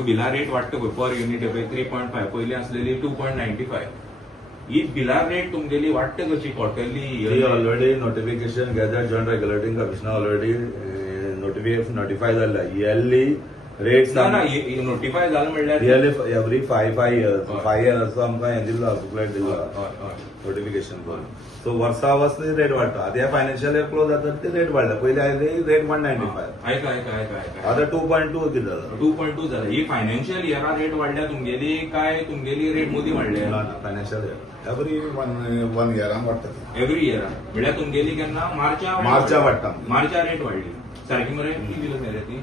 ह्यो बिलार रेट वाडटा पळय पर युनिट पळय 3.5 पयलीं आसलेली 2.95 ही बिलार रेट तुमगेली वाडटा कशी quarterly already notification gadget joint regulating commission already notify जाल्ला इयरली रेट्स नोटिफाय जालें म्हणल्यार इयरली एवरी 5 इयर्स आमकां हें दिल्लो बुकलेट दिल्लो नोटिफिकेशन करून सो वर्सा वर्सा रेट वाडटा आतां ह्या फायनान्शियल इयर क्लोज जाता ते रेट वाडला पयलीं आयली रेट 195 ऐका आतां 2.2 कितें जाला 2.2 जाला ही फायनान्शियल इयरा रेट वाडल्या तुमगेली काय तुमगेली रेट मोदी वाडल्या फायनान्शियल इयर एवरी वन इयरान वाडटा एव्हरी इयरा म्हणल्यार तुमगेली केन्ना मार्चा वाडटा मार्चा रेट वाडली सारकी मरे ही बिलां मरे ती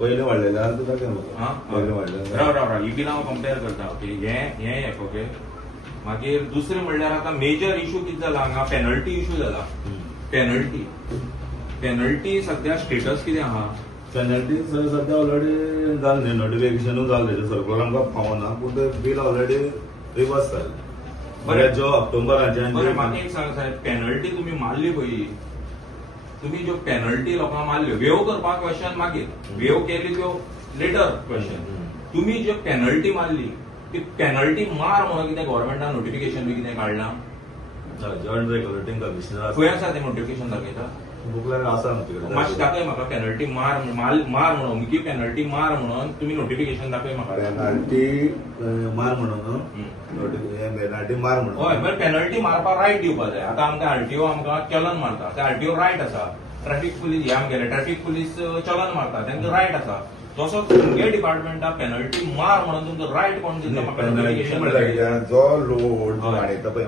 पयलीं वाडलेलें आतां ताका पयलीं वाडलेलें राव ही बिलां हांव कंपेर करता ओके हें एक ओके मागीर दुसरें म्हणल्यार आतां मेजर इश्यू कितें जाला हांगा पेनल्टी इश्यू जाला पेनल्टी सध्या स्टेटस कितें आहा पेनल्टी सध्या ऑलरेडी जाल्लें नोटिफिकेशनूय जाल्लें सर्कुलर आमकां पावना पूण ते बील ऑलरेडी रिवर्स जालें बरें जो ऑक्टोबराच्यान बरें म्हाका एक सांग साहेब पेनल्टी तुमी मारली पळय तुमी ज्यो पेनल्टी लोकांक मारल्यो वेव करपाक क्वेश्चन मागीर वेव केली त्यो लेटर क्वेश्चन तुमी ज्यो पेनल्टी मारली ती पेनल्टी मार म्हणून कितें गव्हर्मेंटान नोटिफिकेशन बी कितें काडलां जॉईंट रेग्युलेटिंग कमिशनर खंय आसा तें नोटिफिकेशन दाखयता बुकलेट आसा न्हू मातशें दाखय म्हाका पेनल्टी मार म्हणून अमकी पेनल्टी मार म्हणून तुमी नोटिफिकेशन दाखय म्हाका पेनल्टी मार म्हणून पेनल्टी मार म्हणून हय बरें पेनल्टी मारपाक रायट दिवपाक जाय आतां आमकां आरटीओ आमकां चलन मारता त्या आरटीओ रायट आसा ट्रॅफिक पुलीस हे आमगेले ट्रॅफिक पुलीस चलन मारता तांकां रायट आसा तसो तुमगे डिपार्टमेंटाक पेनल्टी मार म्हणून तुमचो रायट कोण दिता म्हाका नोटिफिकेशन जो लोड वाडयता पळय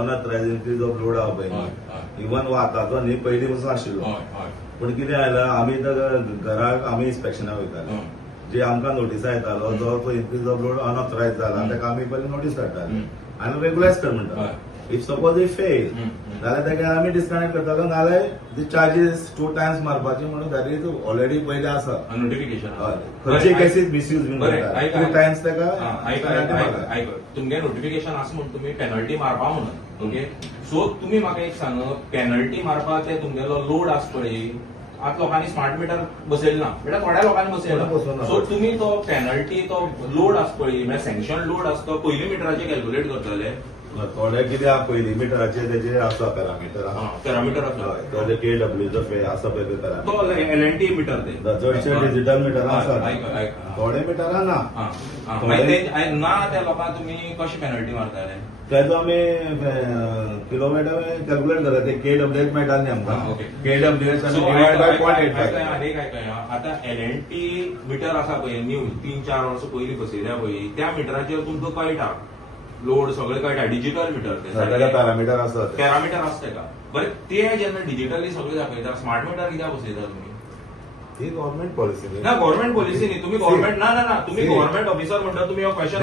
अनऑथरायज इन्क्रीज ऑफ लोड आहा पळय इवन आतांचो न्ही पयलीं पासून आशिल्लो पूण कितें जालां आमी घराक आमी इन्स्पेक्शनाक वयताले जे आमकां नोटिसा येतालो जो इन्क्रीज ऑफ लोड अनऑथरायज जाला ताका आमी पयलीं नोटीस धाडटाले आनी रेग्युलायज कर म्हणटा इफ सपोज इफ फेल जाल्यार ताका आमी डिस्कनेक्ट करतालो नाल्यार दी चार्जीस 2 टायम्स मारपाची म्हणून दॅट इज ऑलरेडी पयलीं आसा नोटिफिकेशन खंयचे केसीस मिसयूज बीन करता 2 टायम्स ताका तुमगे नोटिफिकेशन आसा म्हणून तुमी पेनल्टी मारपा म्हणून ओके सो तुमी म्हाका एक सांग पेनल्टी मारपाक ते तुमगेलो लोड आसा पळय आतां लोकांनी स्मार्ट मिटर बसयले ना म्हणल्यार थोड्या लोकांनी बसयला सो तुमी तो पेनल्टी तो लोड आसा पळय म्हणल्यार सँक्शन लोड आसा तो पयलीं मिटराचेर कॅल्क्युलेट करतले थोडे कितें आहा पयलीं मिटराचे तेजे आसा पॅरामिटर पॅरामिटर आसा तो केडब्ल्यूचो पे आसा पळय ते पॅरामिटर तो एलएनटी मिटर ते चडशे डिजिटल मिटर आसा थोडे मिटरां ना ना त्या लोकांक तुमी कशी पेनल्टी मारताले तेजो आमी किलोमिटर कॅल्क्युलेट करता ते केडब्ल्यूएच मेळटा न्ही आमकां केडब्ल्यूएच आनी डिवायड बाय 0.85 आतां एलएनटी मिटर आसा पळय न्यू 3-4 वर्सां पयलीं बसयल्या पळय त्या मिटराचेर तुमकां कळटा लोड सगळें कळटा डिजिटल मिटर ते पॅरामिटर आसा ताका बरें ते जेन्ना डिजिटली सगळें दाखयता स्मार्ट मिटर कित्याक बसयता तुमी ती गव्हर्नमेंट पॉलिसी ना गव्हर्नमेंट पॉलिसी न्ही तुमी गव्हर्नमेंट ना तुम्ही गव्हर्नमेंट ऑफिसर म्हणटा तुमी हो क्वेश्चन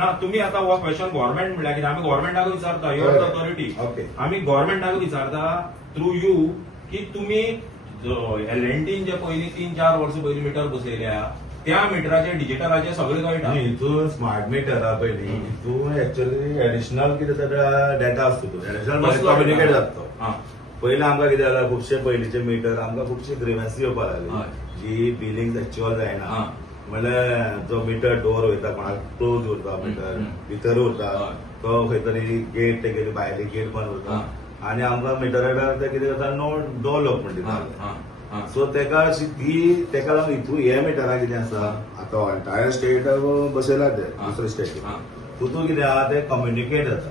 ना तुम्ही आता हो क्वेश्चन गव्हर्नमेंट म्हणल्यार कितें आमी गव्हर्नमेंटाक विचारता युअर ऑथॉरिटी आमी गव्हर्नमेंटाक विचारता थ्रू यू की तुमी एलएनटीन जे पयलीं 3-4 वर्सां पयलीं मिटर बसयल्या त्या मिटराचे डिजिटलाचे सगळें कळटा हितून स्मार्ट मिटर आहा पयलीं हितून एक्चुअली एडिशनल कितें डेटा आसता तो एडिशनल कम्युनिकेट जाता पयलीं आमकां कितें जालां खुबशे पयलींचे मिटर आमकां खुबशी ग्रिवन्सी येवपाक लागली जी बिलिंग एक्च्युअल जायना म्हणल्यार जो मिटर डोर वयता कोणाक क्लोज उरता मिटर भितर उरता तो खंय तरी गेट तेगेली भायली गेट बंद उरता आनी आमकां मिटरार ते कितें जाता नो लॉक म्हणटा दिता सो तेका तेका लागून हितून हे मिटराक कितें आसा आतां एंटायर स्टेट बसयला ते दुसरे स्टेट तितून कितें आहा ते कम्युनिकेट जाता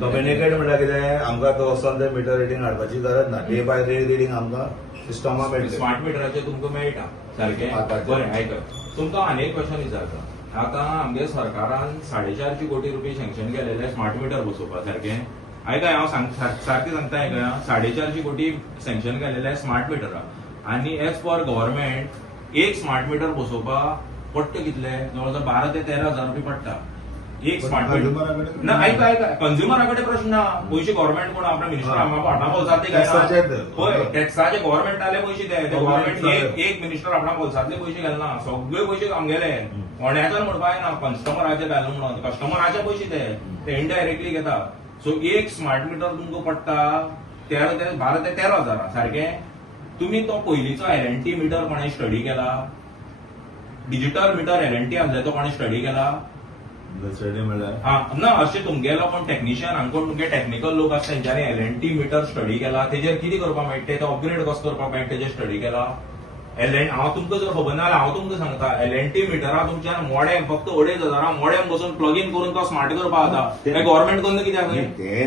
कम्युनिकेट म्हणल्यार कितें आमकां तो वचोन ते मिटर रिडींग हाडपाची गरज ना डे बाय डे रिडींग आमकां सिस्टमा मेळटा स्मार्ट मिटराचेर तुमकां मेळटा सारकें बरें आयकत तुमकां आनी एक क्वेश्चन विचारता आतां आमगे सरकारान 450 कोटी रुपया सँक्शन केलेले स्मार्ट मिटर बसोवपाक सारकें आयकाय हांव सारकें सांगता आयकाय 450 कोटी सँक्शन केलेले स्मार्ट मिटराक आनी एज पर गव्हर्नमेंट एक स्मार्ट मिटर बसोवपाक पडटा कितले जवळजवळ 12 ते 13 हजार रुपया पडटा एक स्मार्ट मिटर ना ऐका कंझ्युमरा कडेन प्रश्न ना पयशे गव्हर्नमेंट कोण आपल्या मिनिस्टर आपणा बोलसांतले हय टॅक्साचे गव्हर्नमेंटाले पयशे ते गव्हर्नमेंट एक मिनिस्टर आपणा बोलसांतले पयशे घालना सगळे पयशे आमगेले कोण्याच्यान म्हणपाक ना कस्टमराचे घालून म्हणून कस्टमराचे पयशे ते इनडायरेक्टली घेता सो एक स्मार्ट मिटर तुमकां पडटा 12 ते 13 हजार सारकें तुमी तो पयलींचो एलएनटी मिटर कोणें स्टडी केला डिजिटल मीटर एलएनटी आसले तो कोणी स्टडी केला? स्टडी म्हणल्यार ना अशें तुमगेलो कोण टेक्निशियन हांगा कोण तुमगे टेक्निकल लोक आसा तेंच्यांनी एलएनटी मीटर स्टडी केला, तेजेर कितें करपाक मेळटा तो अपग्रेड कसो करपाक मेळटा तेजेर स्टडी केला? हांव तुमकां जर खबर ना जाल्यार हांव तुमकां सांगता, एलएनटी मिटरा तुमच्यान मोडेम फक्त 2,500 मोडेम बसून प्लग इन करून तो स्मार्ट करपाक जाता. काय गव्हर्नमेंट करून कित्याक?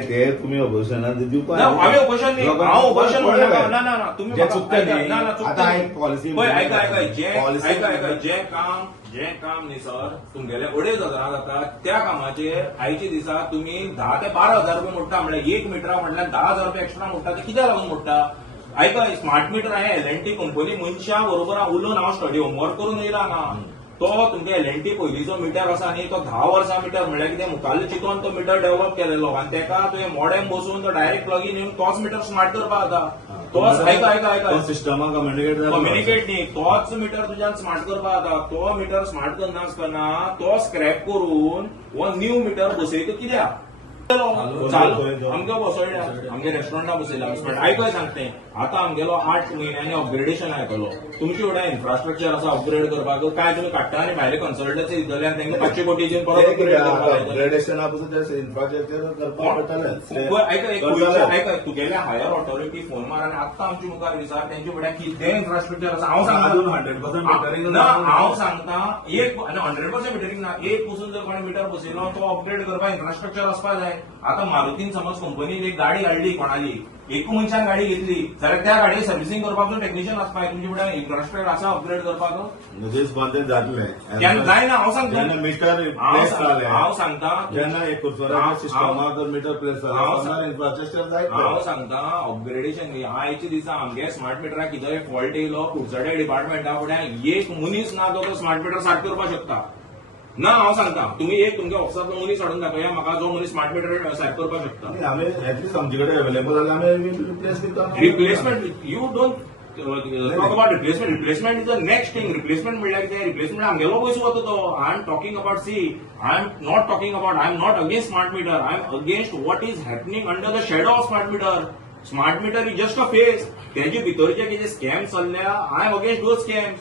ते तुम्ही ऑपोजिशनात दिवपाक आमी ऑपोजिशन न्ही, हांव ऑपोजिशन म्हणटा. ना ना ना तुम्ही आता एक पॉलिसी ऐका जे काम न्ही सर तुमगेले 2,500 जाता त्या कामाचेर आयच्या दिसा तुम्ही 10,000 ते 12,000 रुपये मोडटा म्हणल्यार 1 मिटरा म्हणल्यार 10,000 रुपये एक्स्ट्रा मोडटा. ते कित्याक लागून मोडटा? ऐका स्मार्ट मीटर आहे एलएनटी कंपनी मनशा बरोबर उलोवन हांव स्टडी होमवर्क करून येयला ना. तो तुमचे एलएनटी पयलींचो मिटर आसा न्ही तो 10 वर्सां मिटर म्हणल्यार कितें मुखाल्लो चिंतून तो मिटर डेव्हलप केलेलो आनी तेका तुवें मोडेम बसून तो डायरेक्ट प्लग इन येवन तोच मिटर स्मार्ट करपाक जाता. तोच ऐका सिस्टमाक कम्युनिकेट न्ही, तोच मिटर तुज्यान स्मार्ट करपाक जाता. तो मिटर स्मार्ट करनासतना तो स्क्रॅप करून वो न्यू मिटर बसयता कित्याक? आमगे बसयल्या आमगे रेस्टॉरंटा बसयल्या आयकय सांगते. आता आमगेलो 8 म्हयन्यांनी अपग्रेडेशन आयकलो. तुमचे फुडें इन्फ्रास्ट्रक्चर आसा अपग्रेड करपाक काय तुमी काडटा आनी भायले कन्सल्टन्सी दितले आनी तांकां 500 कोटी दिवन परत अपग्रेड करपाक ऐका तुगेले हायर ऑथॉरिटी फोन मार आनी आत्तां आमचे मुखार विचार तेंचे फुडें कितें इन्फ्रास्ट्रक्चर आसा. हांव सांगता 100% मिटरींग ना. एक पसून जर कोणी मिटर बसयलो तो अपग्रेड करपाक इन्फ्रास्ट्रक्चर आसपाक जाय. आता मारुतीन समज कंपनीन एक गाडी हाडली कोणाली, एकू मनशान गाडी घेतली जाल्यार त्या गाडयेक सर्व्हिसिंग करपाक टेक्निशियन आसपाक तुमचे फुडें इन्फ्रास्ट्रक्चर आसा अपग्रेड करपाक? जायना. हांव सांगता मिटर हांव सांगता जेन्ना एक सिस्टमाक मिटर प्लेस जाता इन्फ्रास्ट्रक्चर जाय. हांव सांगता अपग्रेडेशन न्ही. आयच्या दिसा आमगे स्मार्ट मिटराक कितें फॉल्ट येयलो कुडचड्या डिपार्टमेंटा फुडें एक मनीस ना तो स्मार्ट मिटर सारको करपाक शकता ना. हांव सांगता तुम्ही एक तुमच्या ऑफिसांतलो मनीस हाडून दाखया म्हाका जो मनीस स्मार्ट मीटर सारक करपाक शकता. आमी एटलीस्ट आमचे कडेन अवेलेबल जाल्यार आमी रिप्लेस करता. Replacement you don't talk about replacement. Replacement is the next thing. Replacement म्हणल्यार कितें? रिप्लेसमेंट आमगेलो पयसो वता तो. I am talking about I am not against smart meter. I am against what is happening under the shadow of smart meter. Smart meter is just a face. तेजे भितरचे कितें scam चल्ल्या I am against those scams.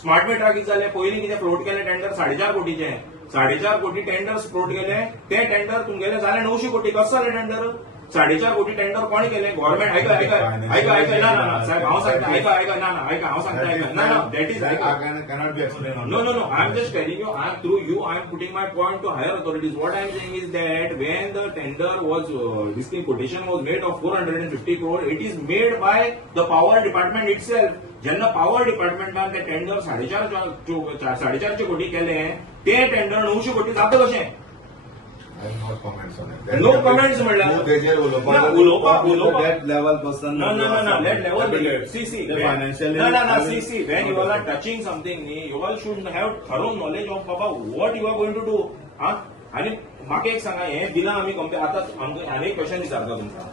Smart मिटराक कितें जालें पयलीं कितें float केलें टेंडर 4.5 कोटीचे. 4.5 कोटी टेंडर फ्लोट केले. ते टेंडर तुमगेले जाले 900 कोटी. कसो जालें टेंडर? 4.5 कोटी टेंडर कोणी केले? गव्हर्नमेंट. ऐका ना साहेब हांव सांगता हांव सांगता ना that is no I am just telling you through you I am putting my point to higher authorities. What I am saying is that when the tender was this thing quotation was made of 450 crore it is made by the power department itself. जेन्ना power डिपार्टमेंटान ते tender 4.5 कोटी केले ते tender 900 कोटी जाता कशें? No comments म्हणल्यार उलोवपाक लेवल पासून when you are touching something you all should have thorough knowledge of बाबा what you are going to do. आणि म्हाका एक सांगा हे बिलां आमी आतां आमकां आनी एक क्वेश्चन विचारता तुमकां.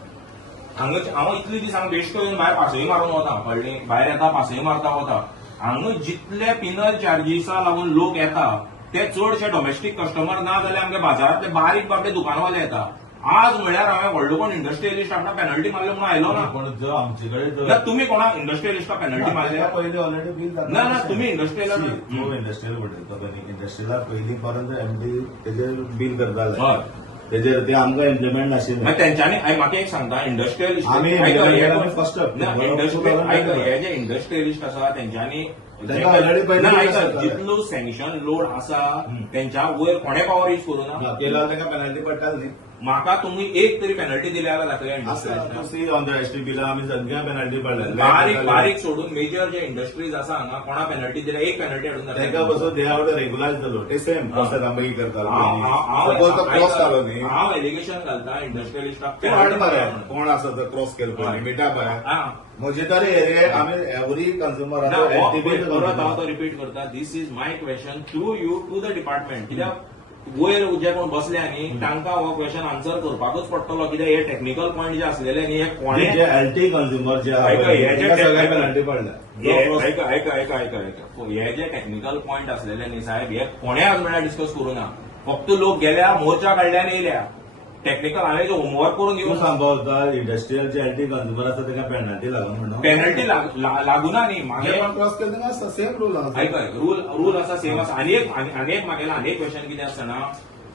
हांव इतले दीस हांगा बेश्ट करून भायर पासय मारून वता कळ्ळें. भायर येता पासय मारता वता. हांगा जितले पिनल चार्जीसा लागून लोक येता ते चडशे डोमेस्टीक कस्टमर ना जाल्यार आमगे बाजारांतले बारीक बाबडे दुकानवाले येता. आज म्हळ्यार हांवें व्हडलो कोण इंडस्ट्रियलिस्ट आपणा पेनल्टी मारले म्हणून आयलो ना. पण जो आमचे कडेन तुम्ही कोणाक इंडस्ट्रियलिस्टा पेनल्टी मारल्या? पयलीं ऑलरेडी बील जाता. ना तुम्ही इंडस्ट्रियल इंडस्ट्रियल कंपनी इंडस्ट्रियला पयलीं पर्यंत एमडी तेजेर बील करताले. तेजेर ते आमकां इम्प्लिमेंट नाशिल्लें. तेंच्यांनी म्हाका एक सांगता इंडस्ट्रियलिस्ट फर्स्ट हे जे इंडस्ट्रियलिस्ट आसा तेंच्यांनी जितलो सँक्शन लोड आसा तेंच्या वयर कोणे पॉवर यूज करूं ना केल्यार तांकां पेनल्टी पडटाली न्ही. म्हाका तुमी एक तरी पेनल्टी दिली जाल्यार दाखया इंडस्ट्रियलिस्ट. ऑन द एसटी बिलां आमी सगळ्यांक पेनल्टी पडल्या. बारीक सोडून मेजर जे इंडस्ट्रीज आसा हांगा कोणा पेनल्टी दिल्या एक पेनल्टी हाडून तांकां बसून दे हाव रेग्युलायज जालो. ते सेम कसं आमी करतालो. हांव एलिगेशन घालता इंडस्ट्रियलिस्टाक कोण आसा तो क्रॉस केलो मिटा पळय म्हजे तरी एरिया आमी एवरी कन्झ्युमर हांव तो रिपीट करता. This is my question through you to the department. कित्याक वयर जे कोण बसले न्ही तांकां हो क्वेश्चन आन्सर करपाकूच पडटलो. कित्याक हे टेक्निकल पॉयंट जे आसलेले न्ही हे कोणे जे एलटी कन्झ्युमर जे पेनल्टी पडल्या. हे जे टेक्निकल पॉयंट आसलेले न्ही साहेब हे कोणे आज म्हळ्यार डिस्कस करूं ना. फक्त लोक गेल्या मोर्चा काडल्या आनी येयल्या. टेक्निकल हांवें होमवर्क करून तूं घेऊन सांबाळता इंडस्ट्रियल जे एलटी कंझ्युमर आसा ताका पेनल्टी लागून म्हणून पेनल्टी लागुना न्ही मागे क्रॉस केले आसता सेम रूल आसा ऐका रूल आसा सेम आसा आनी एक म्हागेलें आनी एक क्वेश्चन कितें आसतना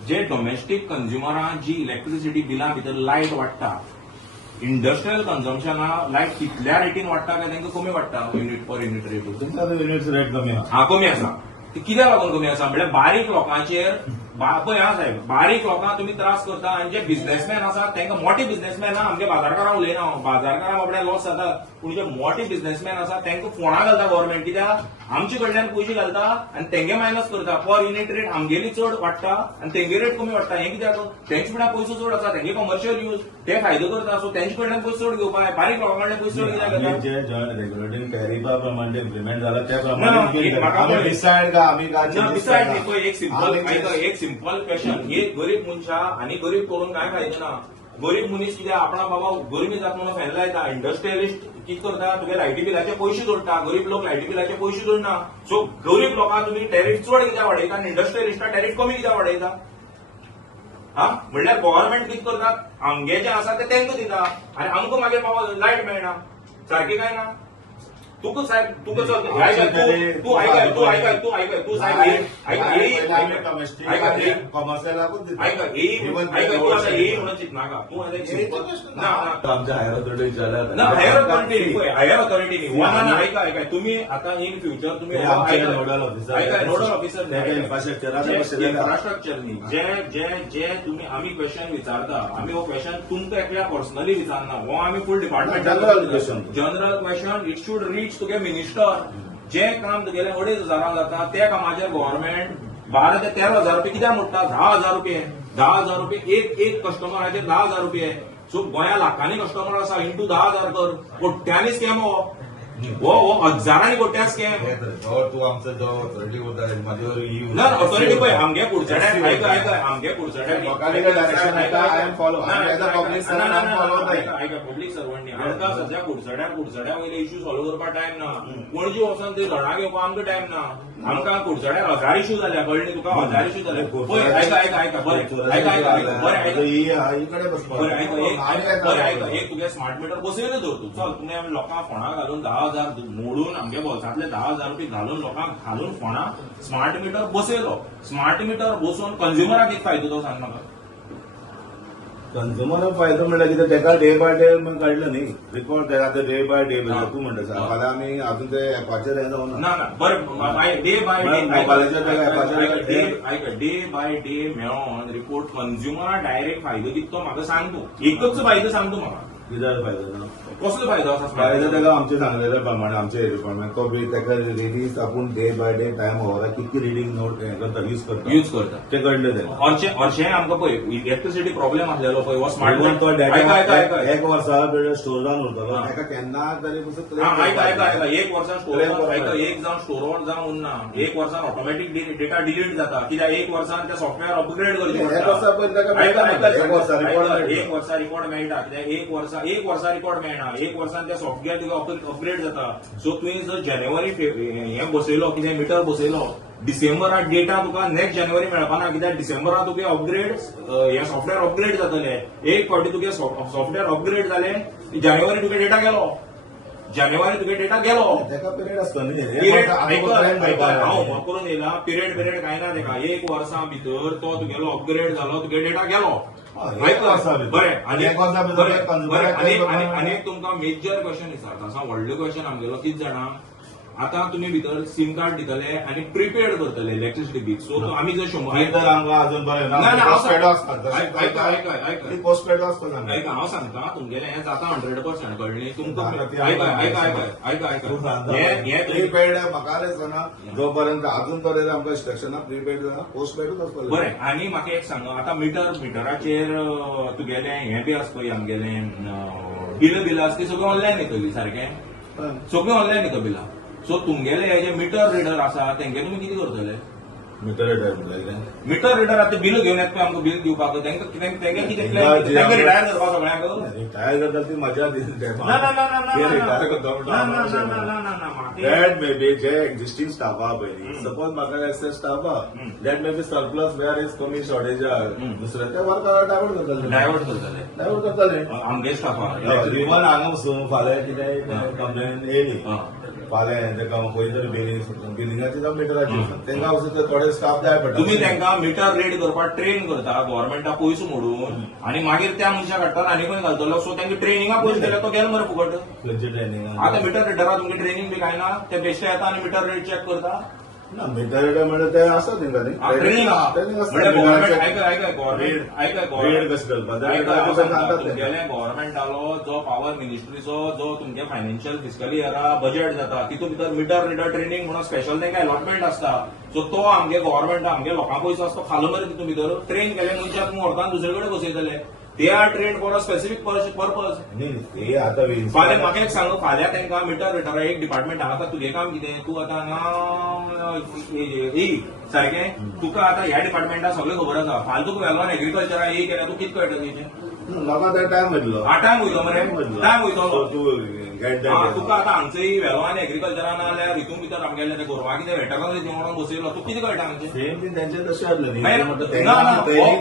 जे डोमेस्टीक कंझ्युमरां जी इलेक्ट्रिसिटी बिलां भितर लायट वाडटा इंडस्ट्रियल कन्झम्पशना लायट तितल्या रेटीन वाडटा काय तांकां कमी वाडटा युनिट पर युनिट रेट तुमचा युनिट्स रेट कमी आहा कमी आसा ती कित्याक लागून कमी आसा म्हणजे बारीक लोकांचेर पळय हा साहेब बारीक लोकांक तुमी त्रास करता आनी जे बिझनेसमॅन आसा तांकां मोठे बिझनेसमॅन आमगे बाजारकारां उलयना हांव बाजारकारां बाबड्या लॉस जाता पूण जे मोठे बिझनेसमॅन आसा तांकां फोंडा घालता गव्हर्नमेंट कित्याक आमचे कडल्यान पयशे घालता आनी तेंगे मायनस करता पर युनिट रेट आमगेली चड वाडटा आनी तेंगे रेट कमी वाडटा हें कित्याक तेंचे कडल्यान पयसो चड आसा तेंगे कमर्शियल यूज ते फायदो करता सो तेंचे कडल्यान पयसो चड घेवपाक बारीक लोकां कडल्यान पयसो चड कित्याक आमी घेता जे जॉईंट रेग्युलेटिंग टॅरिफा प्रमाणे इम्प्लिमेंट जाला त्या ना, प्रमाणे म्हाका आमी पळय. डिसायड का आमी काय ना, डिसायड न्ही पळय एक सिंपल क्वेश्चन हे गरीब मनशा आनी गरीब करून काय फायदो ना गरीब मनीस कित्याक आपणा बाबा गरमी जाता म्हणून फॅन लायता इंडस्ट्रियलिस्ट कितें करता तुगे लायटी बिलाचे पयशे जोडटा गरीब लोक लायटी बिलाचे पयशे जोडना सो गरीब लोकांक तुमी टॅरिफ चड कित्याक वाडयता आनी इंडस्ट्रियलिस्टा टॅरिफ कमी कित्याक वाडयता हा म्हणल्यार गव्हर्नमेंट कितें करता आमगे जे आसा ते तेंका दिता आनी आमकां मागीर बाबा लायट मेळना सारकें काय ना तुका साहेब तुका तू कमर्शियलाकूच म्हणून चिंतनाका तू आमच्या हायर ऑथॉरिटी विचारल्या हायर ऑथॉरिटी ऐका तुम्ही आता इन फ्युचर तुम्ही nodal officer nodal officer infrastructure infrastructure न्ही जे तुम्ही आम्ही क्वेश्चन विचारता आम्ही हो क्वेश्चन तुमकां एकल्या पर्सनली विचारना हो आम्ही फुल department general question it should reach तुगे मिनिस्टर जे काम तुगेले 2,500 जाता त्या कामाचेर गव्हर्नमेंट 12 ते 13,000 रुपये कित्याक मोडटा 10,000 रुपये 10,000 रुपये एक कस्टमराचेर 10,000 रुपये सो गोंया लाखांनी कस्टमर आसा इंटू 10,000 कर कोट्यांनी स्कॅम हो हजारांनी कोट्या स्कॅम तू आमचा जो ऑथॉरिटी होता माझ्यावर ना ऑथॉरिटी पळय आमगे कुडचड्यार ऐका आमगे कुडचड्यार पब्लीक सर्वंट आमकां सध्या कुडचड्या वयले इश्यू सॉल्व करपाक टायम ना पणजी वचून ते धडा घेवपाक आमकां टायम ना आमकां कुडचड्यार 1000 इश्यू जाल्या कळ्ळें तुका 1000 इश्यू जाले पळय ऐका बरें एक तुगे स्मार्ट मिटर बसयले धर तूं चल तुमी आमी लोकांक फोंडा घालून 10,000 मोडून आमगे बोल्सांतले 10,000 रुपये घालून लोकांक घालून फोंडा स्मार्ट मिटर बसयलो स्मार्ट मिटर बसोवन कंझ्युमराक कितें फायदो तो सांग म्हाका कंझ्युमर फायदो म्हणल्यार कितें ताका डे बाय डे काडलं न्ही रिकॉर्ड आतां डे बाय डे तूं म्हणटा फाल्यां आमी अजून ते एपाचेर हें जावना ना बरें day by day by day मेळोन रिपोर्ट कंझ्युमराक डायरेक्ट फायदो कितलो म्हाका सांग तूं एकच फायदो सांग तूं म्हाका कितें फायदो ना कसलो फायदो आसा फायदो ताका आमचे सांगलेल्या प्रमाणे आमचे डिपार्टमेंट तो बी ताका रिलीज आपूण डे बाय डे टायम ओवराक कितकी रिडींग नोट हें करता यूज करता ते कळले ताका हरशें आमकां पळय इलेक्ट्रिसिटी प्रॉब्लेम आसलेलो पळय हो स्मार्ट तो ऐका एक वर्सा स्टोर जावन उरतलो ताका केन्ना तरी ऐका एक वर्सान स्टोर एक जावन स्टोर जावन उरना एक वर्सान ऑटोमॅटीक डेटा डिलीट जाता कित्याक एक वर्सान ते सॉफ्टवेअर अपग्रेड करचें एक वर्सा रिकॉर्ड मेळटा कित्याक एक वर्सा रिकॉर्ड मेळना एक वर्सान त्या सॉफ्टवेअर तुका अपग्रेड जाता सो तुवें जर जानेवारी हें बसयलो कितें मिटर बसयलो डिसेंबराक डेटा तुका नेक्स्ट जानेवारी मेळपाना कित्याक डिसेंबराक तुगे अपग्रेड हे सॉफ्टवेअर अपग्रेड जातले एक फावटी तुगे सॉफ्टवेअर अपग्रेड जाले जानेवारी तुगे डेटा गेलो ताका पिरियड आसता न्ही हांव करून येयला पिरियड काय ना ताका एक वर्सा भितर तो तुगेलो अपग्रेड जालो तुगे डेटा गेलो बरें आनी एक तुमकां मेजर क्वेश्चन विचारता सा व्हडलो क्वेश्चन आमगेलो कितें जाणा आता तुम्ही भितर सिम कार्ड दितले आणि प्रिपेड करतले इलेक्ट्रिसिटी बील सो आम्ही जर 100 आमकां अजून बरें पोस्टपेड आसता ऐका हांव सांगता तुमगेलें हें जाता 100% कळ्ळें तुमकां प्रीपेड म्हाका दिसना जो पर्यंत अजून पर्यंत आमकां इंस्ट्रक्शनां प्रीपेड पोस्टपेडूच आसतलें बरें आनी म्हाका एक सांग आतां मिटराचेर तुगेलें हें बी आसा पळय आमगेलें बिलां आसा ती सगळीं ऑनलायन येतली सारकें सगळीं ऑनलायन येता बिलां सो तुमगेले हे जे मिटर रिडर आसा तेंगे तुमी कितें करतले मीटर रिडायर म्हणलें मिटर रिडर आता बिल घेऊन येत आमकां बिल दिवपाक तांकां कितें रिटायर करपाक सगळ्यांक रिटायर जाता ती मजा दिसता ना that may B J existing staff आहा पळय सपोज म्हाका एक्सेस स्टाफ आहा that may be surplus where is कमी शॉर्टेज आहा दुसऱ्या त्या वर्काक डायवर्ट करताले आमगे स्टाफा इवन हांगा वचून फाल्यां कितें कंप्लेन येयली फाल्यां ताका खंय तरी बिलिंगाची जावं मिटराची तांकां वचून थोडे स्टाफ जाय पडटा तुम्ही तांकां मिटर रीड करपाक ट्रेन करता गव्हर्मेंटा पयसो मोडून आणि मागीर त्या मनशाक हाडटा आनी खंय घालतलो सो तांकां ट्रेनिंगा पयशे दिले तो गेलो मरे फुकट खंयची ट्रेनिंग आता मिटर रिडरा तुमगे ट्रेनिंग बी काय ना ते बेश्टे येता आनी मिटर रीड चॅक करता ना मीटर रिडर म्हणजे ते आसा तांकां ट्रेनिंग रीड कशें करपाक तुमगेले गव्हर्मेंटालो जो पॉवर मिनिस्ट्रीचो जो तुमगे फायनान्शियल फिस्कल इयरा बजेट जाता तितून भितर मिटर रिडर ट्रेनिंग म्हणून स्पेशल तांकां अलॉटमेंट आसता सो तो आमगे गव्हर्मेंटा आमगे लोकां पयसो आसता खालो मरे तितून भितर ट्रेन केले मनशाक व्हरता दुसरे कडेन बसयतले they are train for a specific purpose हे आता फाल्यां म्हाका एक सांग फाल्यां तांकां मिटर रिडरा एक डिपार्टमेंट आहा तुजें काम कितें तूं आतां हांगा सारकें तुका आतां ह्या डिपार्टमेंटाक सगळें खबर आसा फाल्यां तुका वेल्लोन एग्रीकल्चरा हे केल्या तूं कितें कळटा तेजें लोकांक ते टायम वयतलो टायम वयतो मरे टायम वयतलो तूं तुका आतां हांगचंय वेल्लोन एग्रीकल्चरा ना जाल्यार हितून भितर आमगेले ते गोरवां कितें वेटकान म्हणून बसयलो तूं कितें कळटा हांगचें सेम बी तेंचे तशें आसलें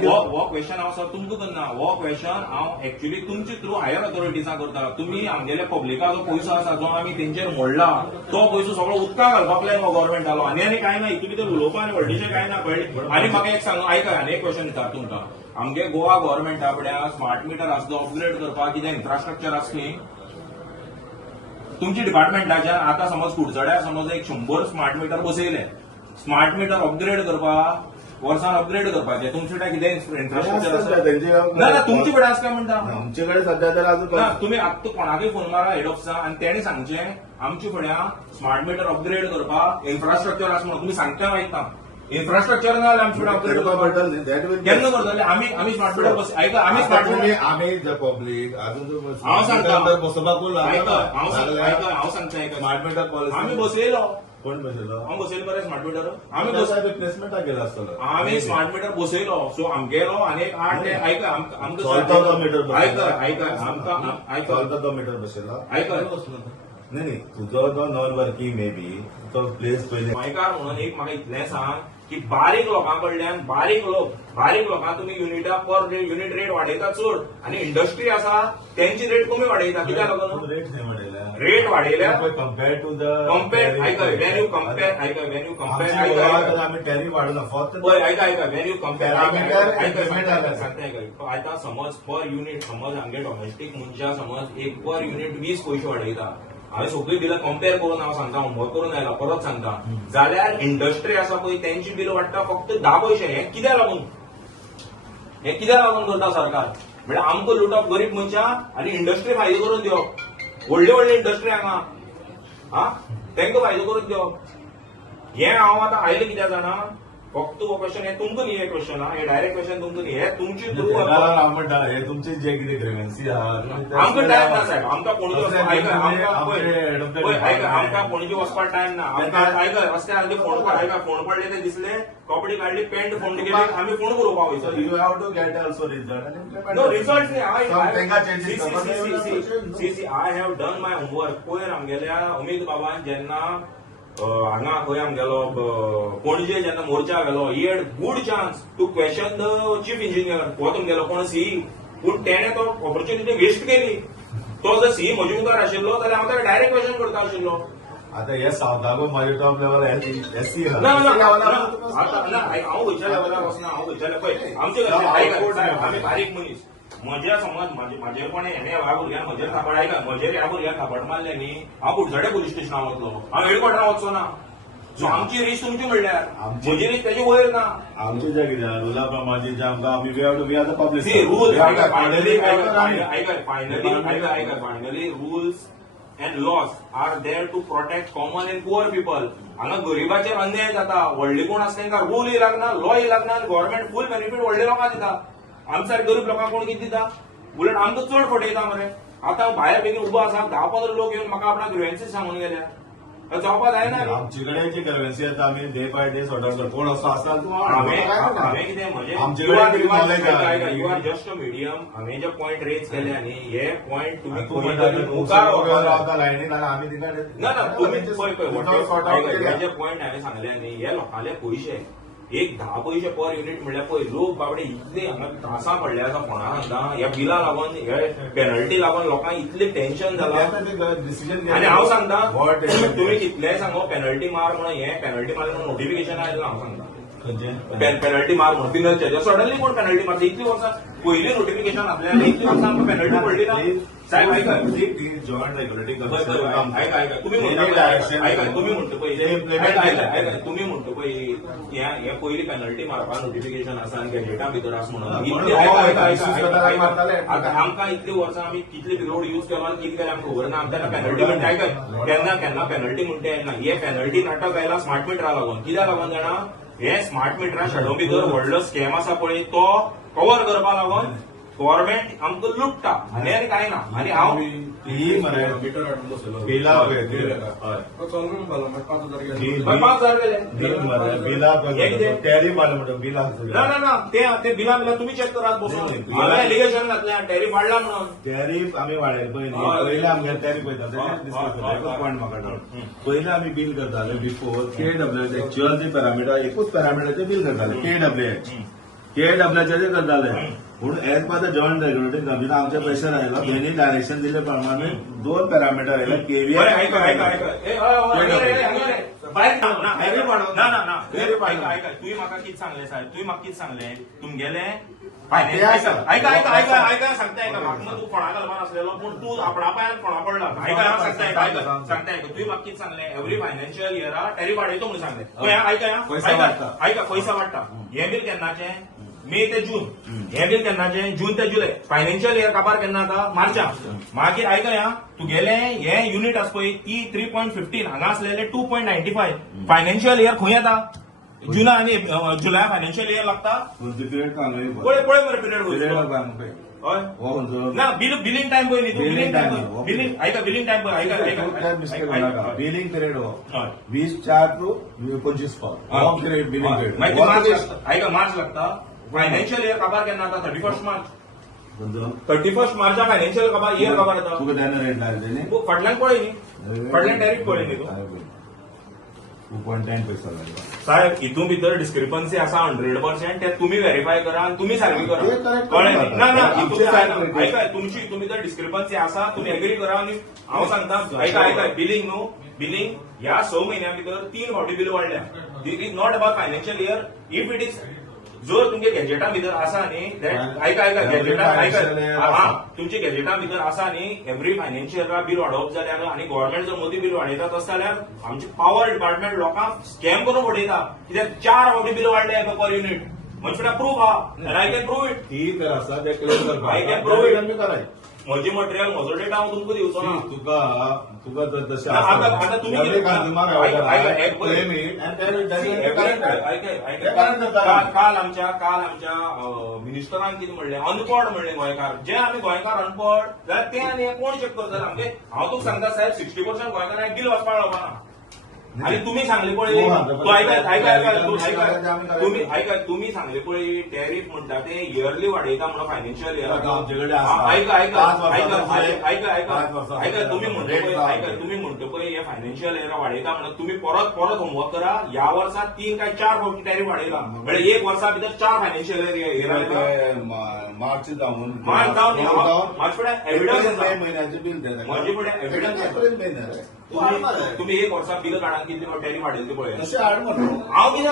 हो क्वेश्चन हांव सर तुमकां करना हो क्वेश्चन हांव एक्चुअली तुमचे थ्रू हायर ऑथॉरिटीजांक करता तुमी आमगेले पब्लिका जो पयसो आसा जो आमी तेंचेर मोडला तो पयसो सगळो उदकाक घालपाक लायला गव्हर्मेंटालो आनी कांय ना हितून भितर उलोवपा आनी व्हडलेशें कांय ना कळ्ळें आनी म्हाका एक सांग आयका आनी एक क्वेश्चन विचार तुमकां आमगे गोवा गव्हर्मेंटा फुड्यान स्मार्ट मिटर आसलो अपग्रेड करपाक कितें इन्फ्रास्ट्रक्चर आसली तुमच्या डिपार्टमेंटाच्यान आतां समज कुडचड्यार समज एक 100 स्मार्ट मिटर बसयले स्मार्ट मिटर अपग्रेड करपाक वर्सान अपग्रेड करपाचें तुमचे कडेन कितें इन्फ्रास्ट्रक्चर आसा ना तुमचे कडेन आसा काय म्हणटा आमचे कडेन सध्या तर अजून तुम्ही आतां कोणाकय फोन मारा हेड ऑफिसाक आनी तेणी सांगचें आमचे फुड्यान स्मार्ट मिटर अपग्रेड करपाक इन्फ्रास्ट्रक्चर आसा म्हणून तुमी सांगता आयकता इन्फ्रास्ट्रक्चर ना जाल्यार आमचे फुडें अपग्रेड करपाक केन्ना करतले आमी स्मार्ट मिटर बस आयका आमी स्मार्ट मिटर आमी पब्लीक अजून हांव सांगता बसोवपाक हांव सांगता स्मार्ट मिटर पॉलिसी आमी बसयलो कोण बसयलो हांव बसयलो मरे स्मार्ट मिटर रिप्लेसमेंटाक गेलो आसतलो आमी स्मार्ट मिटर बसयलो सो आमगेलो आनी एक 8 ते आयका चलता तो मिटर आयका आमकां चलता तो मिटर बसयलो आयका नाही तुजो तो नॉन वर्किंग मे बी तो प्लेस पयले गोंयकार म्हणून एक म्हाका इतलें सांग की बारीक लोकां कडल्यान बारीक लोकांक तुमी युनिटा पर युनिट रेट वाडयता चड आनी इंडस्ट्री आसा तेंची रेट कमी वाडयता कित्याक लागून रेट नाही वाडयल्या रेट वाडयल्या compare to the compare when you compare आम्ही टॅरी वाढवला फक्त पळय आयका वेन यू कम्पेअर Parameter आतां समज पर युनिट समज आमगे डोमेस्टीक मनशां समज एक पर युनिट 20 पयशे वाडयता हांवें सगळीं बिलां कम्पेअर करून हांव सांगता होमवर्क करून आयला परत सांगता जाल्यार इंडस्ट्री आसा पळय तेंची बिल वाडटा फक्त 10 पयशे हे कित्याक लागून करता सरकार म्हणजे आमकां लुटप गरीब मनशां आनी इंडस्ट्री फायदो करून दिवप व्हडली इंडस्ट्री हांगा तांकां फायदो करून दिवप हे हांव आतां आयलें कित्याक जाणा फक्त हो क्वेश्चन हे तुमकां न्ही हे क्वेश्चन हे डायरेक्ट क्वेश्चन तुमकां न्ही हे तुमची थ्रू हांव म्हणटा हे तुमचे जे कितें ग्रेव्हन्सी आहा आमकां टायम ना साहेब आमकां पणजे आमकां पणजे वचपाक टायम ना आमकां रस्त्यार फोन फोन पडले ते दिसले कपडे काडली पॅन्ट फोन केली आमी फोन करपाक वयतले you have to get also result no result see I have done my homework पयर आमगेल्या अमित बाबान जेन्ना हांगा खंय आमगेलो पणजे जेन्ना मोर्चा गेलो he had good chance to question the chief engineer हो तुमगेलो कोण सीई पूण तेणे तो ऑपॉर्च्युनिटी वेस्ट केली तो जर सीई मजूमदार आशिल्लो जाल्यार हांव ताका डायरेक्ट क्वेश्चन करता आशिल्लो आता हे सावथागो माझे टॉप लेवल एससी हांव खंयच्या लेवलार वचना हांव खंयच्या पळय आमचे आमी बारीक मनीस म्हज्या समज म्हाजेर कोणें ह्या भुरग्यान म्हजेर थापड आयका म्हजेर ह्या भुरग्यान थापड मारले न्ही हांव कुडचड्या पुलीस स्टेशनार वतलो हांव हेडक्वॉर्टरांत वचचो ना सो आमची रीच तुमची म्हणल्यार म्हजी रीच तेजे वयर ना आमचे जे कितें रुला प्रमाणे जे आमकां आमी we are the public rule finally rules and laws are there to protect common and poor people हांगा गरीबाचेर अन्याय जाता व्हडले कोण आसा तांकां रूलय लागना लॉय लागना आनी गव्हर्मेंट फूल बेनिफीट व्हडले लोकांक दिता आमचे सारके गरीब लोकांक कोण कितें दिता उलट आमकां चड फटयता मरे आतां भायर बेगीन उबो आसा 10-15 लोक येवन म्हाका आपणाक ग्रेव्हन्सीस सांगून गेल्या जावपा जायना आमचे कडेन जी ग्रेव्हन्सी येता आमी day by day sort out कोण असो आसता तूं हांवें कितें म्हणजे आमचे कडेन कितें knowledge आहा. You are just a medium हांवें जे पॉयंट रेज केले न्ही हे पॉयंट तुम्ही तूं खंय म्हणटा तरी तूं मुखार सगळ्यो व्हरपाक रावता लायनीन आनी आमी तिका ना तुम्ही पळय सॉर्ट आउट हे जे पॉयंट हांवें सांगले न्ही हे लोकांले पयशे एक 10 पैसे पर युनिट म्हणल्यार पळय लोक बाबडे इतले हांगा त्रासां पडले आसा कोणा सांगता ह्या बिला लागून हे पेनल्टी लागून लोकांक इतले टेन्शन जालां डिसिजन आनी हांव सांगता तुम्ही कितलेय सांगो पेनल्टी मार म्हणून हे पेनल्टी मार म्हणून नोटिफिकेशन आयलें हांव सांगता पेनल्टी मार म्हणून पिनल सडनली कोण पेनल्टी मारता इतली वर्सां पयलीं नोटिफिकेशन आपल्याला इतली वर्सां आमकां पेनल्टी पडली ना साहेब ऐका जॉईंट रेग्युलेटिंग ऐका तुम्ही म्हणता तुम्ही म्हणतो पळय तुम्ही म्हणतो पळय हे पयली पेनल्टी मारपाक नोटिफिकेशन आसा आनी गॅजेटा भितर आसा म्हणून आमकां इतली वर्सां आमी कितले रोड यूज केलो आनी कितें केलें आमकां खबर ना आमकां पेनल्टी म्हणटा केन्ना केन्ना पेनल्टी म्हणटा येना हे पेनल्टी नाटक आयला स्मार्ट मिटरा लागून कित्याक लागून जाणा हे स्मार्ट मिटरा शेडो भितर व्हडलो स्कॅम आसा पळय तो कव्हर करपा लागून गव्हर्मेंट आमकां लुटता आनी आनी काय ना आनी हांव ही मरे बिला पांच हजार गेले बिला टॅरिफ वाडला म्हणटा बिला ना ते बिला तुम्ही चेक करात बसून हांवें एलिगेशन घातलें टॅरिफ वाडला म्हणून टॅरिफ आमी वाडयले पयलीं आमगे टॅरिफ पळयता पॉयंट म्हाका पयलीं आमी बील करताले बिफोर KWH एक्च्युअल जे पॅरामिटर एकूच पॅरामिटरचे बील करताले KWHचे करताले पूण as per the joint regulating commission आमचे प्रेशर आयलो त्यांनी डायरेक्शन दिले प्रमाणे 2 पॅरामिटर आयले केव्हीआर तुम्ही म्हाका कितें सांगले साहेब तुम्ही म्हाका कितें सांगले तुमगेले ऐका सांगता म्हाका तू फोणा घालपान आसलेलो पूण तू आपणा पांयान फोणा पडला सांगता तुम्ही म्हाका कितें सांगले एवरी फायनान्शियल इयरा टॅरिफ वाडयतो म्हणून सांगले ऐका पैसा वाडटा हे बील केन्नाचे मे ते जून हे बील केन्नाचे जून ते जुलय फायनान्शियल इयर काबार केन्ना आता मार्चा मागीर आयकया तुगेले हे युनिट आसा पळय ती 3.15 हांगा असलेले 2.95 फायनान्शियल इयर खंय येता जुना आनी जुलय फायनान्शियल इयर लागता पळय मरे पिरियड हय ना बिलिंग टाइम पळय न्ही तू बिलिंग टाइम बिलिंग टाइम पळय बिलिंग पिरियड हो 20/4 to 25 बिलिंग पिरियड मार्च लागता फायनान्शियल इयर काबार केन्ना आता 31 मार्च 31 मार्चा फायनान्शियल काबार इयर काबार येता तुका तेन्ना रेट लागले न्ही फाटल्यान पळय न्ही फाटल्यान टॅरिफ पळय न्ही तूं 2.10 पैसा लागला साहेब हितून भितर डिस्क्रिपन्सी आसा 100% ते तुम्ही व्हेरीफाय करा आनी तुम्ही सारकी करा कळ्ळें ना ऐका तुमची हितून भितर डिस्क्रिपन्सी आसा तुम्ही एग्री करा आनी हांव सांगता ऐका बिलिंग न्हू बिलिंग ह्या 6 म्हयन्या भितर 3 फावटी बिल वाडल्या this is not about financial year if it is जर तुमचे गॅजेटा भितर आसा न्ही ऐका गॅजेटा तुमचे गॅजेटा भितर आसा न्ही एव्हरी फायनान्शियल बील वाडोवप जाल्यार आनी गव्हर्मेंट जर मोदी बील वाडयता तस जाल्यार आमचे पॉवर डिपार्टमेंट लोकांक स्कॅम करून उडयता कित्याक 4 फावटी बिल वाडले पर युनिट म्हणजे फुडें प्रूफ आहा आय कॅन प्रूव्ह इट ठीक आसा ते क्लियर करपाक आय कॅन प्रूव्ह इट कराय म्हजी मटेरियल म्हजो डेटा हांव तुमकां दिवचो ना तुका जर तशें आता तुम्ही काल आमच्या मिनिस्टरान कितें म्हणलें अनपड म्हणलें गोंयकार जे आमी गोंयकार अनपड जाल्यार ते आनी कोण चेक करतले आमगे हांव तुका सांगता साहेब 60% गोंयकारांक बिल वचपाक लागना आणि तुम्ही सांगले पळय तुम्ही सांगले पळय टॅरिफ म्हणटा ते इयरली वाडयता म्हणून फायनान्शियल इयर तुम्ही म्हणतो पळय हे फायनान्शियल इयर वाडयता म्हणून तुम्ही परत होमवर्क करा ह्या वर्सा 3 काय 4 फावटी टॅरिफ वाडयला म्हणजे 1 वर्सा भितर 4 फायनान्शियल इयर मार्च जावन माझे फुडें एविडन्स महिन्याचे बिल माझे फुडें एविडन्स तुम्ही 1 वर्सा बिल काढा कितली टॅरिफ वाडयली पळय हांव कितें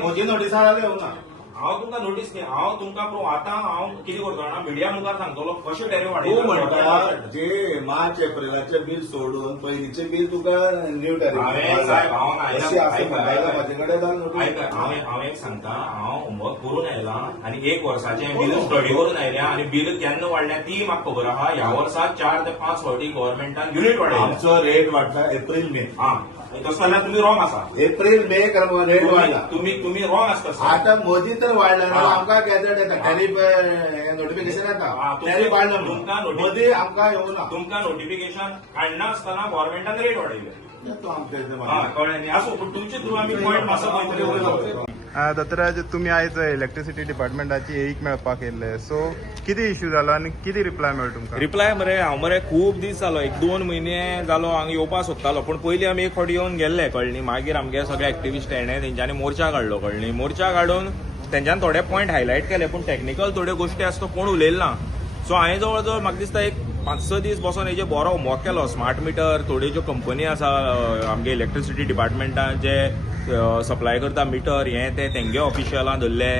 म्हजी नोटीस हाडले ना हांव तुमकां नोटीस न्ही हांव तुमकां आतां हांव कितें करतो जाणा मिडिया मुखार सांगतलो कशें टॅरिफ वाडयता म्हणटा जे मार्च एप्रिलाचे बिल सोडून पयलींचे बिल तुका न्यू टॅरिफ हांव एक सांगता हांव होमवर्क करून आयला आनी 1 वर्साचें बिल स्टडी करून आयल्या आनी बिल केन्ना वाडल्या ती म्हाका खबर आहा ह्या वर्सा 4 ते 5 फावटी गव्हर्मेंटान युनिट वाडयला आमचो रेट वाडटा एप्रील मे तसं जाल्यार तुमी रॉंग आसा एप्रील मे रेट वाडला तुम्ही रॉंग आसता आतां मोदी तर वाडला आमकां गॅजेट येता टॅरिफ नोटिफिकेशन येता टॅरिफ वाडला मोदी आमकां येवना तुमकां नोटिफिकेशन हाडना आसतना गव्हर्मेंटान रेट वाडयले येतो आमच्या इथे हा कळ्ळें न्ही आसूं पूण तुमचे थ्रू आमी पॉयंट मातसो खंय तरी उलयलो. दत्तराज तुमी आयज इलेक्ट्रिसिटी डिपार्टमेंटाची एईक मेळपाक येयल्ले सो कितें इश्यू जालो आनी कितें रिप्लाय मेळ्ळो तुमकां? रिप्लाय मरे हांव मरे खूब दीस जालो 1-2 म्हयने जालो हांगा येवपाक सोदतालो पूण पयलीं आमी एक फावटी येवन गेल्ले कळ्ळें. मागीर आमगे सगळे एक्टिविस्ट येणे तेंच्यांनी मोर्चा काडलो कळ्ळें. मोर्चा काडून तेंच्यांनी थोडे पॉयंट हायलायट केले पूण टॅक्निकल थोड्यो गोश्टी आसा तो कोण उलयलो ना. सो हांवें जवळ जवळ म्हाका दिसता एक 5-6 दीस बसून हेजे बरो होमवर्क केलो. स्मार्ट मिटर थोड्यो ज्यो कंपनी आसा आमगे इलेक्ट्रिसिटी डिपार्टमेंटान जे सप्लाय करता मिटर हें ते तेंगे ऑफिशियलां धरले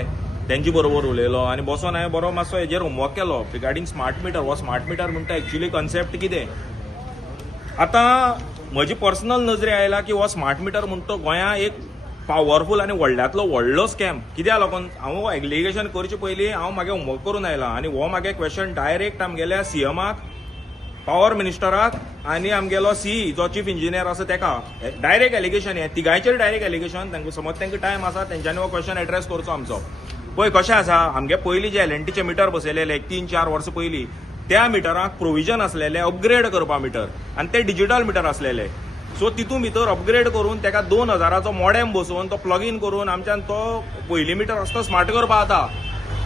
तेंचे बरोबर उलयलो आनी बसून हांवें बरो मातसो हेजेर होमवर्क केलो रिगार्डींग स्मार्ट मिटर. हो स्मार्ट मिटर म्हणटा एक्चुअली कन्सेप्ट कितें. आतां म्हजी पर्सनल नजरे आयला की हो स्मार्ट मिटर म्हणटा तो गोंयांत एक पॉवरफूल आनी व्हडल्यांतलो व्हडलो स्कॅम. कित्याक लागून हांव एग्लिगेशन करचे पयलीं हांव म्हागे होमवर्क करून आयलां आनी हो म्हागे क्वेश्चन डायरेक्ट आमगेल्या सीएमाक, पॉवर मिनिस्टराक आनी आमगेलो सीई जो चीफ इंजिनियर आसा तेका डायरेक्ट एलिगेशन हें तिगांयचेर डायरेक्ट एलिगेशन. तांकां समज तांकां टायम आसा तेंच्यांनी हो क्वेश्चन एड्रेस करचो आमचो. पळय कशें आसा आमगे पयलीं जे एलएनटीचे मिटर बसयलेले 3-4 वर्सां पयलीं त्या मिटराक प्रोविजन आसलेले अपग्रेड करपा मिटर आनी ते डिजिटल मिटर आसलेले. सो तितून भितर अपग्रेड करून तेका 2000चो मॉडेम बसोवन तो प्लग इन करून आमच्यान तो पयलीं मिटर आसता स्मार्ट करपा जाता.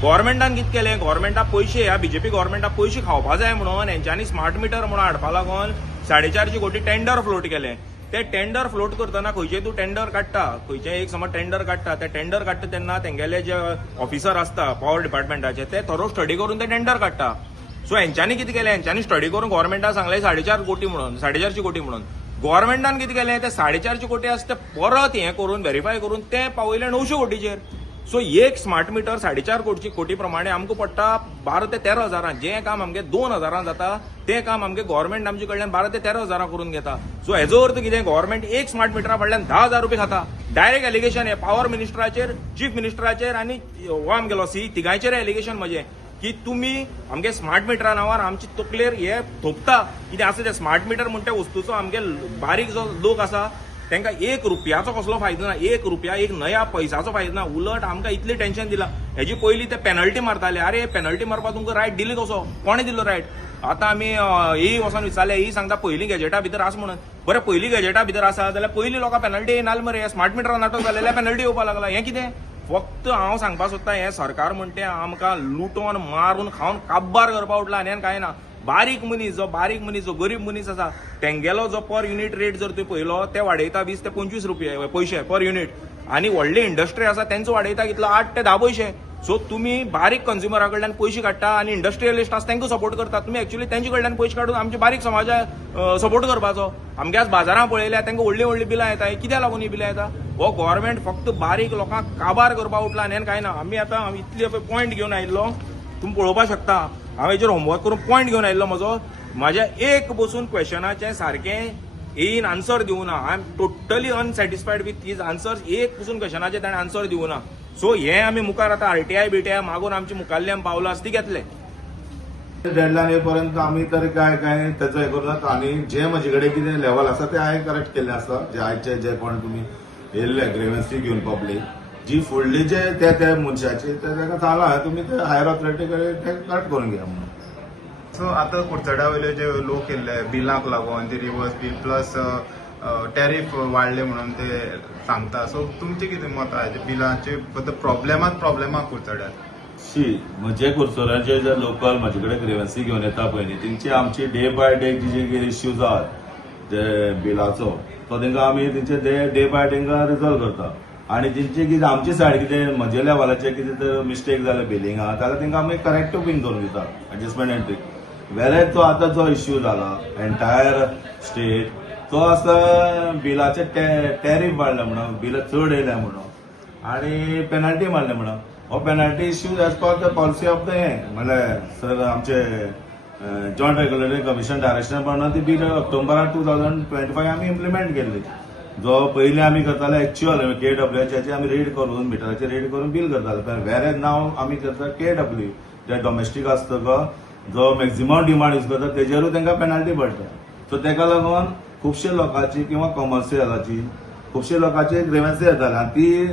गव्हर्मेंटान कितें केलें गव्हर्मेंटाक पयशे ह्या बीजेपी गव्हर्मेंटाक पयशे खावपा जाय म्हणून हेंच्यांनी स्मार्ट मिटर म्हणून हाडपा लागून 4.5 कोटी टेंडर फ्लोट केलें. ते टेंडर फ्लोट करतना खंयचेय तूं टेंडर काडटा खंयचेय एक समज टेंडर काडटा ते टेंडर काडटा तेन्ना तेंगेले जे ऑफिसर आसता पॉवर डिपार्टमेंटाचे ते थोरो स्टडी करून ते टेंडर काडटा. सो हेंच्यांनी कितें केलें हेंच्यांनी स्टडी करून गव्हर्मेंटाक सांगलें 4.5 कोटी म्हणून 4.5 कोटी म्हणून. गव्हर्मेंटान कितें केलें ते 4.5 कोटी आसा ते परत हें करून व्हेरीफाय करून ते पावयले 900 कोटीचेर. सो एक स्मार्ट मिटर 4.5 कोटी प्रमाणे आमकां पडटा 12 ते 13 हजारां. जें काम आमगे 2000 जाता तें काम आमगे गव्हर्मेंट आमचे कडल्यान 12 ते 13 हजारां करून घेता. सो हेजो अर्थ कितें गव्हर्मेंट एक स्मार्ट मिटरा फाटल्यान 10,000 रुपये खाता. डायरेक्ट एलिगेशन हे पॉवर मिनिस्टराचेर, चीफ मिनिस्टराचेर आनी हो आमगेलो सी तिगांयचेर एलिगेशन म्हजें की तुमी आमगे स्मार्ट मिटरा नांवार आमची तकलेर हे थोपता. कितें आसा ते स्मार्ट मिटर म्हणटा वस्तूचो आमगे बारीक जो लोक आसा तांकां 1 रुपयाचो कसलो फायदो ना. 1 रुपया एक नया पैसाचो फायदो ना. उलट आमकां इतलें टेन्शन दिलां. हेजी पयलीं ते पेनल्टी मारताले. अरे पेनल्टी मारपाक तुमकां रायट दिली कसो कोणें दिलो रायट. आतां आमी ही वचोन विचारलें ही सांगता पयलीं गॅजेटा भितर आसा म्हणून. बरें पयलीं गॅजेटा भितर आसा जाल्यार पयलीं लोकां पेनल्टी येयनाल मरे. स्मार्ट मिटरा नाटक जालेल्या पेनल्टी येवपाक लागला. हें कितें. फक्त हांव सांगपाक सोदतां हें सरकार म्हणटा आमकां लुटोन मारून खावन काब्बार करपा उठला आनी कांय ना. बारीक मनीस जो गरीब मनीस आसा तेंगेलो जो पर युनिट रेट जर तुवें पळयलो ते वाडयता 20 ते 25 रुपया पयशे पर युनिट आनी व्हडले इंडस्ट्री आसा तेंचो वाडयता कितलो 8 ते 10 पयशे. सो तुमी बारीक कंज्युमरा कडल्यान पयशे काडटा आनी इंडस्ट्रियलिस्ट आसा तांकां सपोर्ट करता. तुमी एक्चुअली तेंचे कडल्यान पयशे काडून आमचे बारीक समाजाक सपोर्ट करपाचो. आमगे आज बाजारांत पळयल्यार तांकां व्हडलीं बिलां येता. कित्याक लागून ही बिलां येता. हो गव्हर्मेंट फक्त बारीक लोकांक काबार करपाक उठला आनी कांय ना. आमी आतां इतले पॉयंट घेवन आयिल्लो तुमी पळोवपाक शकता. हांव हेजेर होमवर्क करून पॉयंट घेवन आयिल्लो म्हाज्या एक बसून क्वेश्चनाचें सारकें येयन आन्सर दिवना. I am totally unsatisfied with his answers. एक पसून क्वेश्चनाचें ताणें आन्सर दिवना. सो हें आमी मुखार आतां आरटीआय बिटीआय मागून आमची मुखाल्ली आमी पावलां आसा ती घेतले. डेडलायन येपर्यंत आमी तरी काय त्याचं हे करतात आणि जे म्हजे कडेन कितें लेवल आसा ते हांवें करेक्ट केल्ले आसा. जे आयचे जे कोण तुमी येयल्ले ग्रेवन्सी घेवन पब्लीक जी फुडली जे त्या मनशाची ताका सांगला तुमी ते हायर ऑथॉरिटी कडेन ते करेक्ट करून घ्या म्हणून. सो आतां कुडचड्या वयले जे लोक येयल्ले बिलांक लागून ते रिवर्स बील प्लस टॅरिफ वाडले म्हणून ते सांगता. सो तुमचें कितें मत आहा बिलांचे प्रॉब्लेमात कुडचड्यात. म्हणजे कुडचड्याचे जे लोकल म्हाजे कडेन ग्रेवन्सी घेवन येता पळय न्ही तेंची आमची डे बाय डे जे इश्यूज आहात जे बिलाचो तो तांकां आमी तेंचे डे बाय तांकां रिजॉल्व करता. आणि तेंचे कितें आमचे सायड कितें म्हजे लेवलाचे कितें तर मिस्टेक जाले बिलिंगां जाल्यार तांकां आमी करेक्टूय बीन करून दिता एडजस्टमेंट एंड ट्रीक. वेरेज तो आतां जो इश्यू जाला एंटायर स्टेट तो आसा बिलाचे टॅरिफ वाडले म्हणून बिलां चड येयल्या म्हणून आनी पेनल्टी मारले म्हणून. हो penalty issue as per the policy of the हें म्हणल्यार सर आमचे जॉयंट रेग्युलेटरी कमिशन डायरेक्शन प्रमाणे ती बील ऑक्टोबरान 2025 आमी इम्प्लिमेंट केल्ली. जो पयलीं आमी करताले एक्च्युअल KWHचे आमी रेड करून मिटराचे रेड करून बील करताले. वेरेज नाव आमी करता KW जे डोमेस्टीक आसता जो मॅक्झिमम डिमांड यूज करता तेजेरूच तांकां पेनल्टी पडटा. सो ताका लागून खुबशे लोकांची किंवा कमर्शियलाची खुबशे लोकांची ग्रेवन्सी येताली आनी ती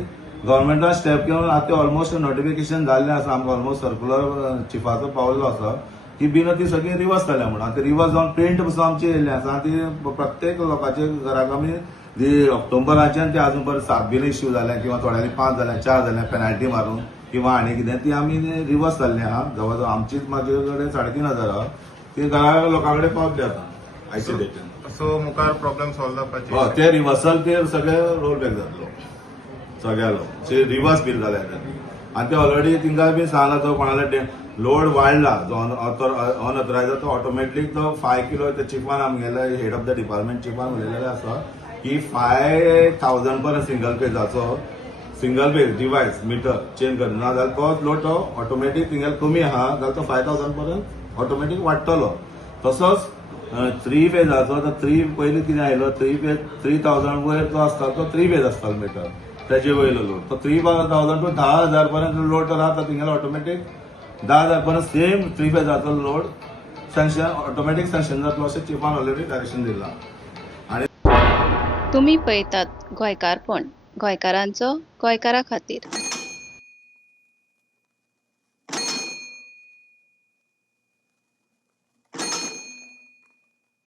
गव्हर्मेंटान स्टेप घेवन आतां ऑलमोस्ट नोटिफिकेशन जाल्लें आसा. आमकां ऑलमोस्ट सर्क्युलर चिफाचो पावल्लो आसा ती बिलां ती सगळी रिवर्स जाल्या म्हणून ती रिवर्स जावन प्रिंट पसून आमची येयल्ली आसा ती प्रत्येक लोकांच्या घराक आमी जी ऑक्टोबराच्यान ते अजून पर्यंत 7 बिलां इश्यू जाल्या किंवा थोड्यांनी 5 जाल्या 4 जाल्या पेनल्टी मारून किंवा आनी कितें ती आमी रिवर्स जाल्ली आहा जवळ जवळ आमचीच म्हाजे कडेन 3,500 ती घरा लोकां कडेन पावतली आतां आयची डेटीन. सो मुखार प्रॉब्लेम सॉल्व जावपाची हय ते रिवर्सल ते सगळे रोल बॅक जातलो सगळ्यालो ते रिवर्स बील जाले आनी ते ऑलरेडी तिंका बी सांगला तो कोणाला लोड वाडला जो अनऑथरायज तो ऑटोमॅटिक तो 5 किलो ते चिफान आमगेले हेड ऑफ द डिपार्टमेंट चिफान उलयलेले आसा की 5,000 पर्यंत सिंगल पेज डिवायस मीटर चेंज करना जाल्यार तो लोड तो ऑटोमॅटिक तिंगेले कमी आहा जाल्यार तो 5,000 पर्यंत ऑटोमॅटिक वाडटलो. तसोच 3 फेजाचो तो 3 पयलीं कितें आयलो 3,000 वयर तो आसता तो 3 फेज आसतालो मीटर तेजे वयलो लोड तो 3,000 टू 10,000 पर्यंत लोड तो रावता तिंगेलो ऑटोमॅटिक 10,000 पर्यंत सेम 3 फेजाचो लोड सँक्शन ऑटोमॅटिक सँक्शन जातलो अशें चिफान ऑलरेडी डायरेक्शन दिलां. तुम्ही पळयतात गोंयकारपण गोंयकारांचो गोंयकारा खातीर.